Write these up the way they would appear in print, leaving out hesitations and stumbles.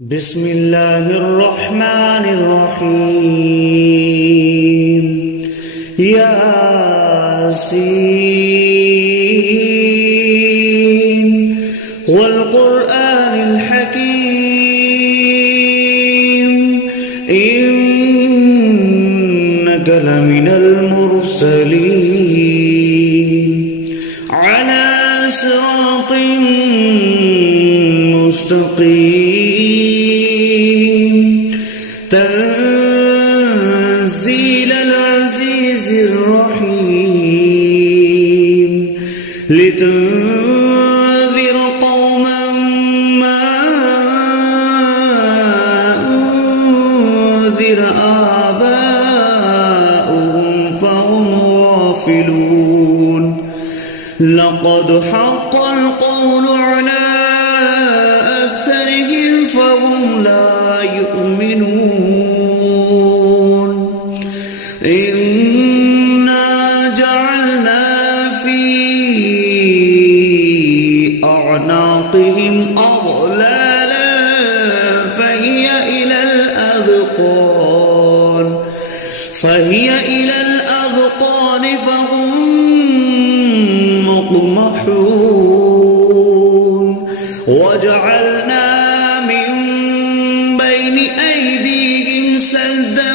بسم الله الرحمن الرحيم ياسين والقرآن الحكيم إنك لمن المرسلين على صراط مستقيم تنزيل العزيز الرحيم لتنذر قوما ما أنذر آباؤهم فهم غافلون لقد حق القول على أكثرهم فهم لا يؤمنون إنا جعلنا في أعناقهم أغلالا فهي إلى الأذقان فهم مقمحون وجعلنا من بين أيديهم سدا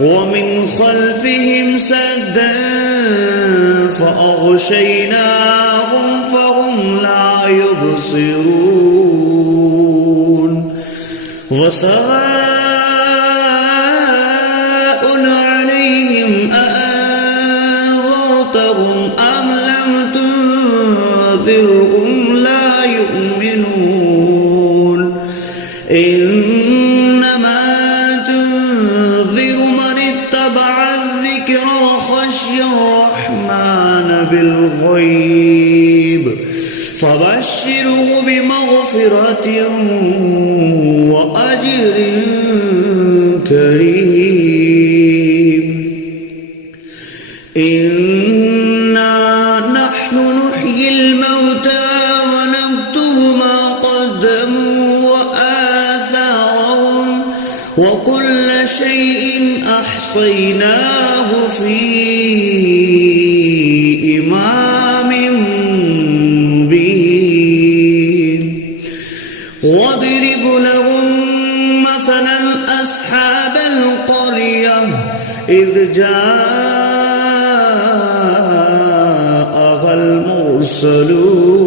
ومن خلفهم سدا فأغشيناهم فهم لا يبصرون وسواء عليهم أأنذرتهم أم لم تنذرهم لا يؤمنون إنما تنذر من اتبع الذكر وخشي الرحمن بالغيب فبشره بمغفرة وأجر كريم إنا نحن نحيي الموتى ونكتب ما قدموا وآثارهم وكل شيء أحصيناه في إمام مبين واضرب لهم مثلا أصحاب القرية إذ جاءها المرسلون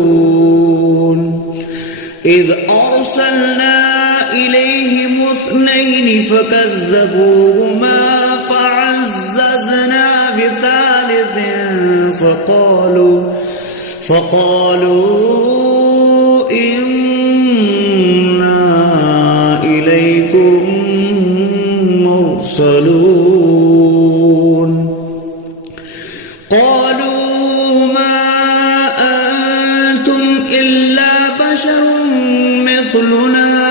إذ أرسلنا إليهم 2 فكذبوهما فعززنا بثالث فقالوا إنا إليكم مرسلون قالوا ما أنتم إلا بشر مثلنا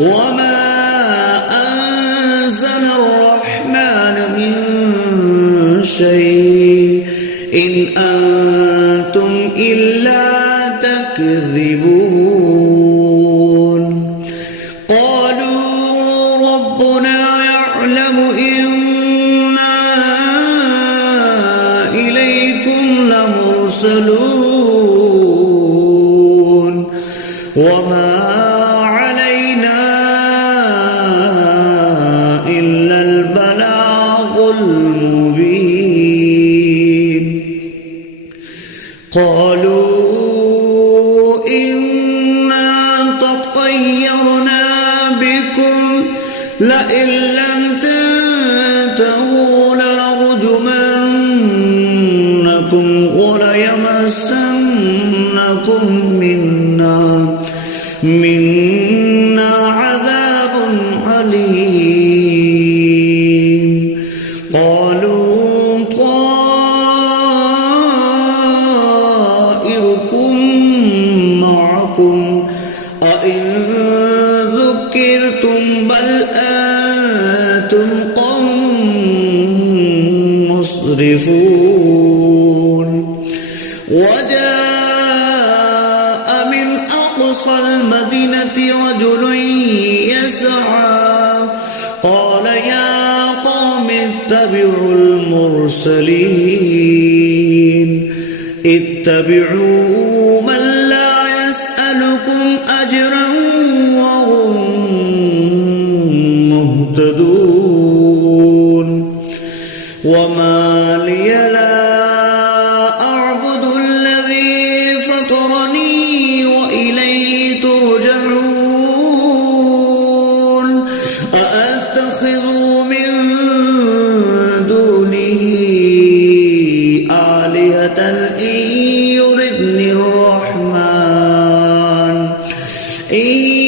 وما أنزل الرحمن من شيء إن أنتم إلا تكذبون قالوا ربنا يعلم إنا إليكم لمرسلون وما علينا إلا البلاغ المبين قالوا إنا تطيرنا بكم لئن لم تنتهوا لنرجمنكم وليمسنكم منا عذاب عليم قالوا طائركم معكم أئن ذكرتم بل أنتم قوم مسرفون وجاء أقصى المدينة رجل يسعى قال يا قوم اتبعوا المرسلين اتبعوا من لا يسألكم أجرا وهم مهتدون وما لي لا أعبد الذي فطرني وإليه ترجعون أأتخذ من دونه آلهة إن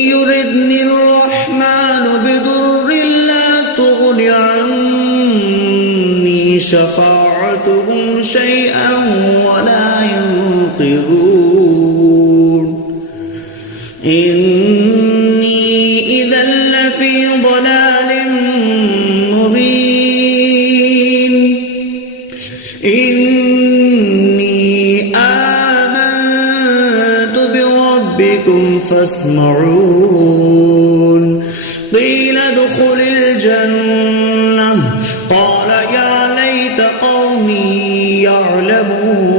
يردني الرحمن بضر لا تغن عني شفاعتهم شيئا ولا ينقذون إني إذا لفي ضلال مبين إني آمنت بربكم فاسمعون قيل ادخل الجنة قال يا ليت قومي يعلمون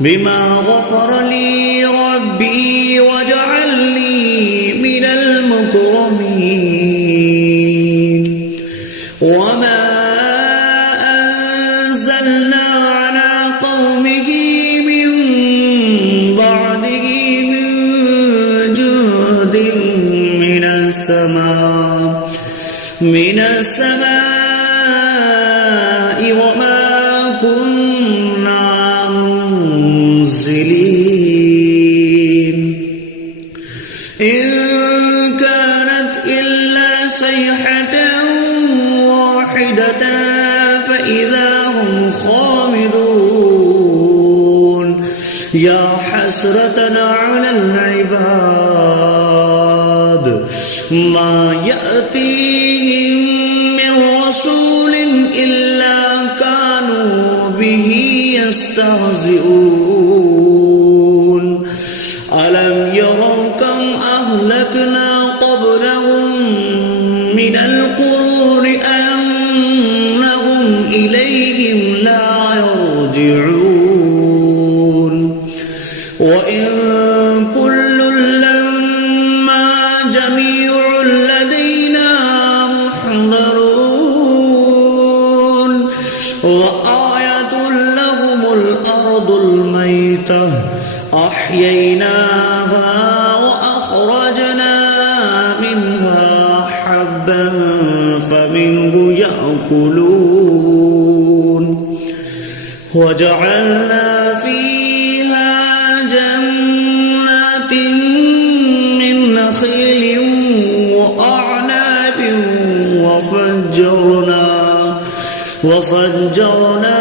بما غفر لي ربي وجعلني من المكرمين وما أنزلنا على قومه من بعده من جند من السماء وما كنا منزلين إن كانت إلا صيحة واحدة فإذا هم خامدون يا حسرة على العباد ما يأتيهم من رسول إلا كانوا به يستهزئون ألم يروا كم أهلكنا قبلهم من القرون أنهم إليهم لا يرجعون وإن كل لما جميع لدينا محضرون وآية لهم الأرض الميتة أحييناها وأخرجنا منها حبا فمنه يأكلون وجعلنا فيها جنات من نخيل وأعناب وفجرنا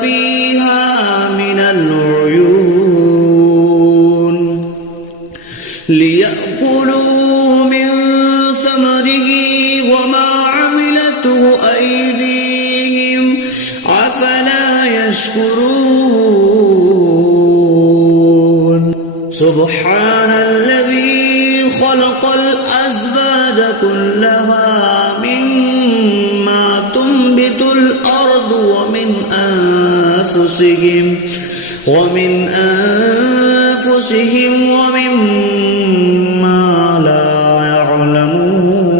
فيها من العيون ليأكلوا من ثمره وما عملته أيديهم أفلا يشكرون سبحان الذي خلق الأزواج كلها مما تنبت الأرض ومن أنفسهم ومما لا يعلمون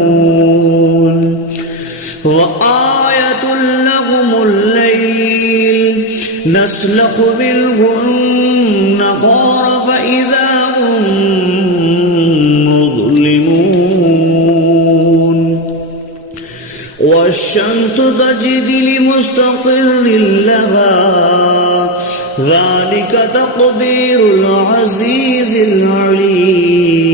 وآية لهم الليل نسلخ منه النهار فإذا هم مظلمون والشمس تجري لمستقر لها ذلك تقدير العزيز العليم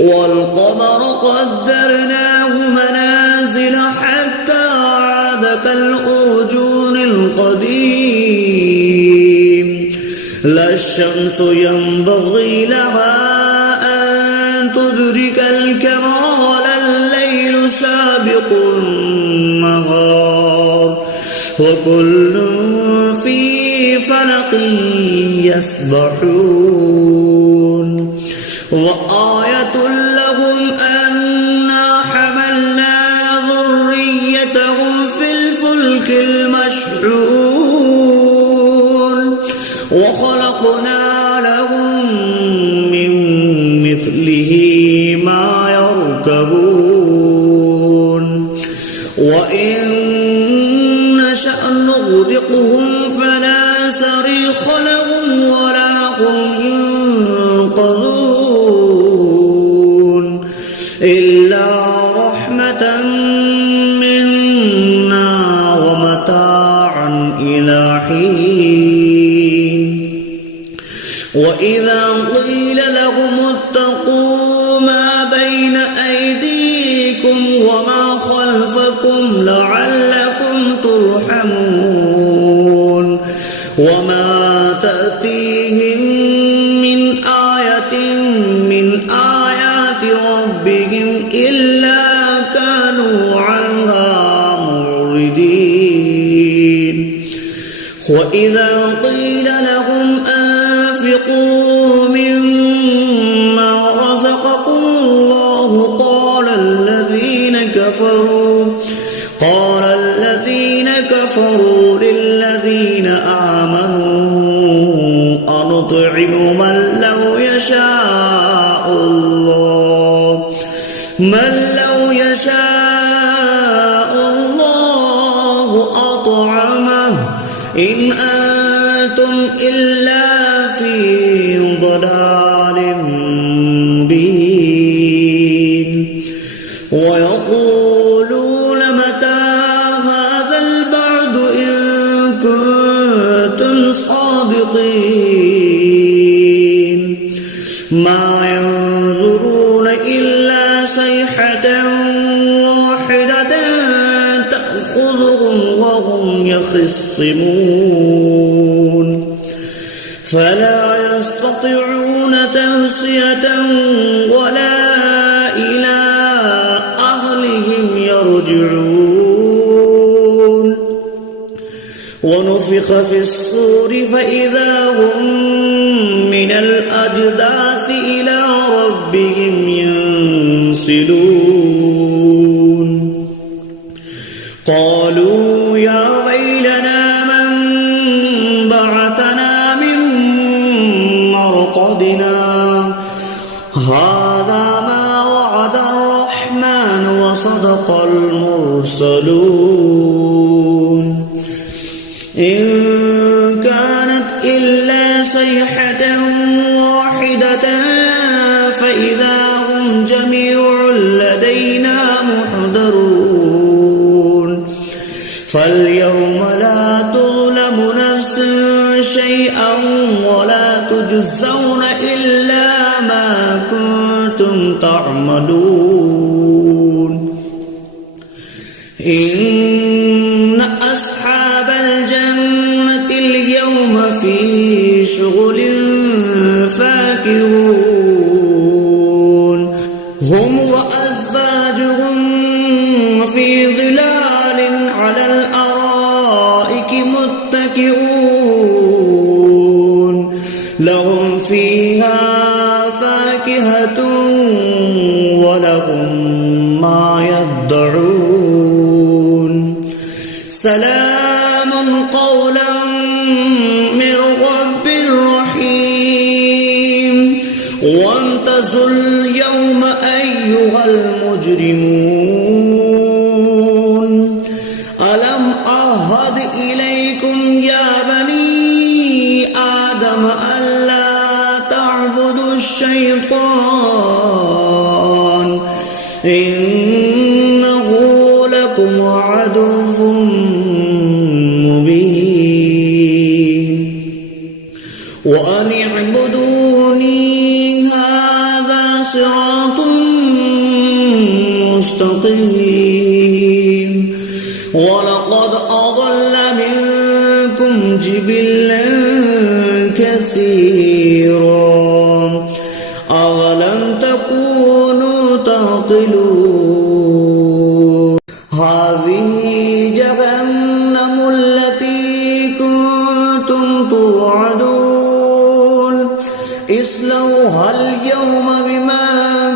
والقمر قدرناه منازل حتى عاد كالأرجون القديم لا الشمس ينبغي لها أن تدرك القمر ولا الليل سابق النهار وكل في فلق يسبحون وآية لهم أنا حملنا ذريتهم في الفلك المشحون وخلقنا لهم من مثله ما يركبون وإن نشأ نغرقهم فلا صريخ لهم ولا هم ينقذون إلا رحمة منا ومتاعا إلى حين وإذا قيل لهم اتقوا ما بين أيديكم وما خلفكم لعلكم ترحمون وما تأتيهم من آية من آيات ربهم إلا كانوا عنها معرضين وإذا قيل لهم أنفقوا مما رزقكم الله قال الذين كفروا للذين آمنوا أنطعم من لو يشاء الله أطعمه إن أنتم إلا في ضلال مبين ويقولون متى هذا البعد إن كنتم صادقين ما ينظرون إلا صيحة واحدة تأخذهم وهم يخصمون فلا يستطيعون توصية ولا إلى أهلهم يرجعون ونفخ في الصور فإذا هم من الأجداث إلى ربهم ينسلون قالوا يا ويلنا من بعثنا من مرقدنا هذا ما وعد الرحمن وصدق المرسلون إن كانت إلا صيحة واحدة فإذا هم جميع لدينا محضرون فاليوم لا تظلم نفس شيئا ولا تجزون إلا ما كنتم تعملون إن أصحاب الجنة اليوم في شغل فاكهون هم وأزواجهم في ظلال على الأرائك متكئون لهم فيها فاكهة ولهم ما يدعون سلام قولا من رب رحيم وامتازوا اليوم أيها المجرمون ألم أعهد إليكم يا بني آدم ألا تعبدوا الشيطان إنه لكم عدو مبين وأن اعبدوني هذا صراط مستقيم ولقد أضل منكم جبلا كثيرا أولم تكونوا تعقلون هذه جهنم التي كنتم اصلوها اليوم بما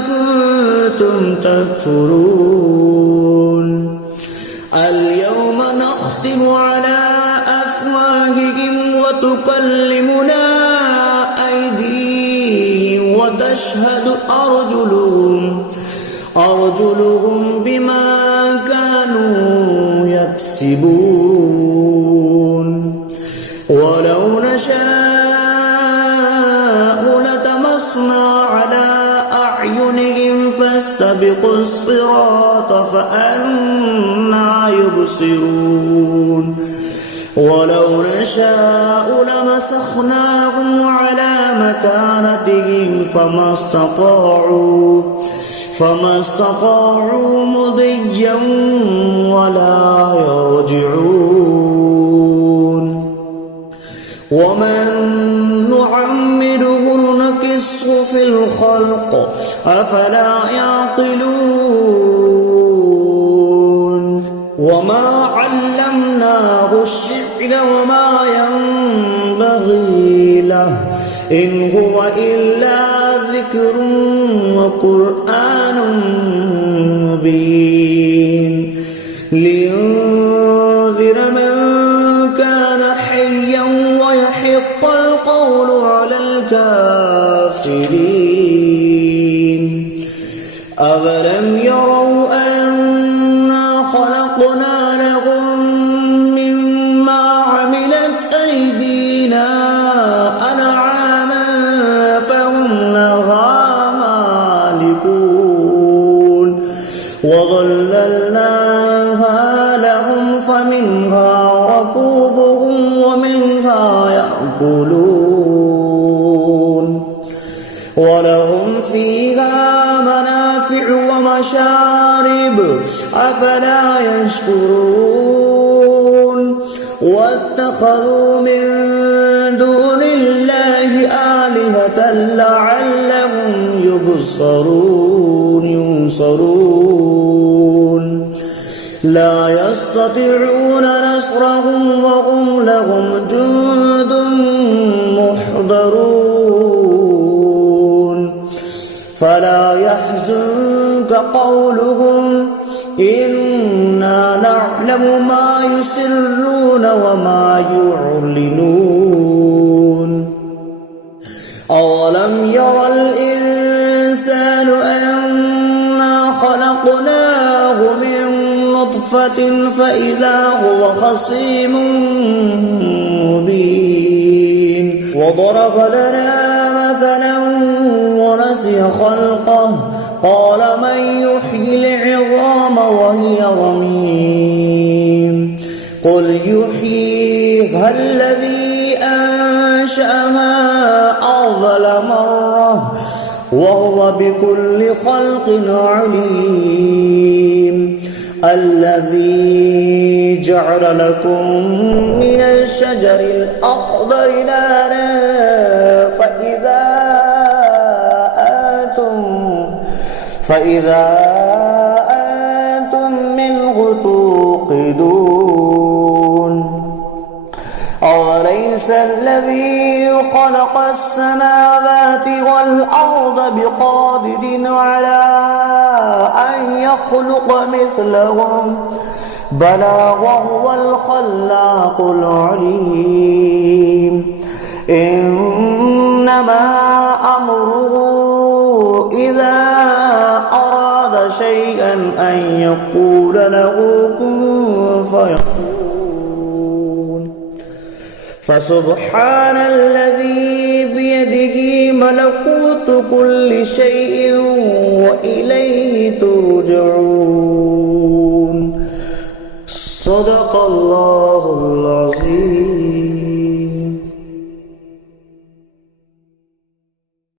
كنتم تكفرون اليوم نختم على أفواههم وتكلمنا أيديهم وتشهد أرجلهم بما كانوا يكسبون ولو نشاء لطمسنا على أعينهم فاستبقوا الصراط فأنى يبصرون ولو نشاء لمسخناهم على مكانتهم فما استطاعوا مضيا ولا يرجعون ومن نعمره نكسه في الخلق أفلا يعقلون وما علمناه الشعر وما ينبغي له إن هو إلا ذكر وقرآن مبين لينذر من كان حيا ويحق القول على الكافرين أولم يروا أنا خلقنا لهم مما عملت أيدينا أنعاما فهم لها مالكون وظللناها لهم فمنها ركوبهم ومنها يأكلون ولهم فيها منافع ومشارب أفلا يشكرون واتخذوا من دون الله آلهة لعلهم ينصرون لا يستطيعون نصرهم وهم لهم جند محضرون فلا يحزنك قولهم إنا نعلم ما يسرون وما يعلنون أولم ير الإنسان أنا خلقناه من نطفة فإذا هو خصيم مبين وضرب لنا مثلا ونسي خلقه قال من يحيي العظام وهي رميم قل يحييها الذي أنشأها أول مرة وهو بكل خلق عليم الذي جعل لكم من الشجر الأخضر نارا فإذا أنتم منه توقدون أوليس الذي خلق السماوات والأرض بقادر على أن يخلق مثلهم بلى وهو الخلاق العليم إنما أمره إذا أراد شيئا أن يقول له كن فيكون فسبحان الذي بيده ملكوت كل شيء وإليه ترجعون صدق الله العظيم.